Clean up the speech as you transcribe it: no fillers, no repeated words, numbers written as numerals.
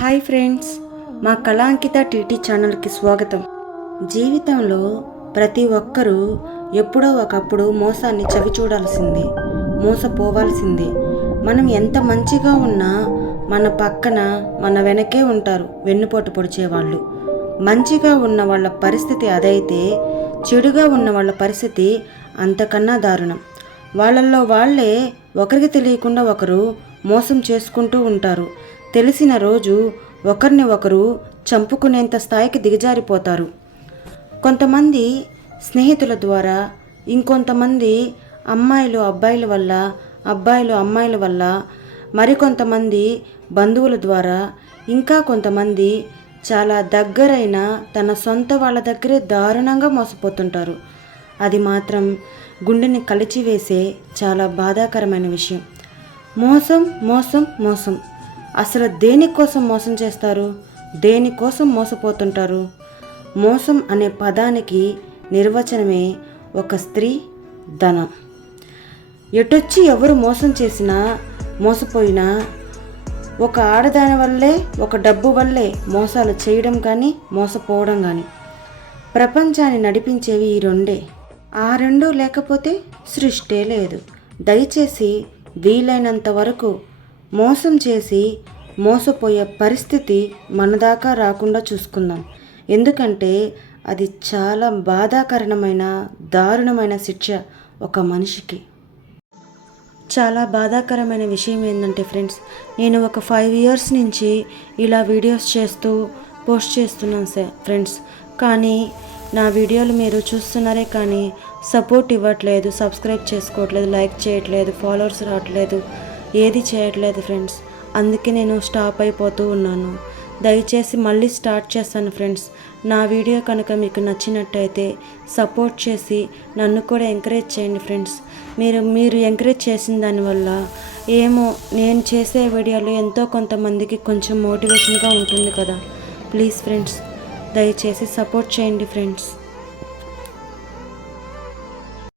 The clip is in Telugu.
హాయ్ ఫ్రెండ్స్, మా కళాంకిత టీటీ ఛానల్కి స్వాగతం. జీవితంలో ప్రతి ఒక్కరూ ఎప్పుడో ఒకప్పుడు మోసాన్ని చవిచూడాల్సిందే, మోసపోవాల్సిందే. మనం ఎంత మంచిగా ఉన్నా మన పక్కన మన వెనకే ఉంటారు వెన్నుపోటు పొడిచేవాళ్ళు. మంచిగా ఉన్న వాళ్ళ పరిస్థితి అదైతే, చెడుగా ఉన్న వాళ్ళ పరిస్థితి అంతకన్నా దారుణం. వాళ్ళల్లో వాళ్ళే ఒకరికి తెలియకుండా ఒకరు మోసం చేసుకుంటూ ఉంటారు. తెలిసిన రోజు ఒకరిని ఒకరు చంపుకునేంత స్థాయికి దిగజారిపోతారు. కొంతమంది స్నేహితుల ద్వారా, ఇంకొంతమంది అమ్మాయిలు అబ్బాయిల వల్ల, అబ్బాయిలు అమ్మాయిల వల్ల, మరికొంతమంది బంధువుల ద్వారా, ఇంకా కొంతమంది చాలా దగ్గరైన తన సొంత వాళ్ళ దగ్గరే దారుణంగా మోసపోతుంటారు. అది మాత్రం గుండెని కలిచివేసే చాలా బాధాకరమైన విషయం. మోసం మోసం మోసం. అసలు దేనికోసం మోసం చేస్తారు? దేనికోసం మోసపోతుంటారు? మోసం అనే పదానికి నిర్వచనమే ఒక స్త్రీ, ధనం. ఎటొచ్చి ఎవరు మోసం చేసినా, మోసపోయినా ఒక ఆడదాని వల్లే, ఒక డబ్బు వల్లే మోసాలు చేయడం కానీ, మోసపోవడం కానీ. ప్రపంచాన్ని నడిపించేవి ఈ రెండే. ఆ రెండు లేకపోతే సృష్టే లేదు. దయచేసి వీలైనంత వరకు మోసం చేసి మోసపోయే పరిస్థితి మన దాకా రాకుండా చూసుకుందాం. ఎందుకంటే అది చాలా బాధాకరమైన, దారుణమైన శిక్ష ఒక మనిషికి. చాలా బాధాకరమైన విషయం ఏంటంటే ఫ్రెండ్స్, నేను ఒక 5 years నుంచి ఇలా వీడియోస్ చేస్తూ పోస్ట్ చేస్తున్నాను ఫ్రెండ్స్. కానీ నా వీడియోలు మీరు చూస్తున్నారే కానీ సపోర్ట్ ఇవ్వట్లేదు, సబ్స్క్రైబ్ చేసుకోవట్లేదు, లైక్ చేయట్లేదు, ఫాలోవర్స్ రావట్లేదు, ఏది చేయట్లేదు ఫ్రెండ్స్. అందుకే నేను స్టాప్ అయిపోతూ ఉన్నాను. దయచేసి మళ్ళీ స్టార్ట్ చేస్తాను ఫ్రెండ్స్. నా వీడియో కనుక మీకు నచ్చినట్టయితే సపోర్ట్ చేసి నన్ను కూడా ఎంకరేజ్ చేయండి ఫ్రెండ్స్. మీరు ఎంకరేజ్ చేసిన దానివల్ల ఏమో నేను చేసే వీడియోలు ఎంతో కొంతమందికి కొంచెం మోటివేషన్గా ఉంటుంది కదా. ప్లీజ్ ఫ్రెండ్స్, దయచేసి సపోర్ట్ చేయండి ఫ్రెండ్స్.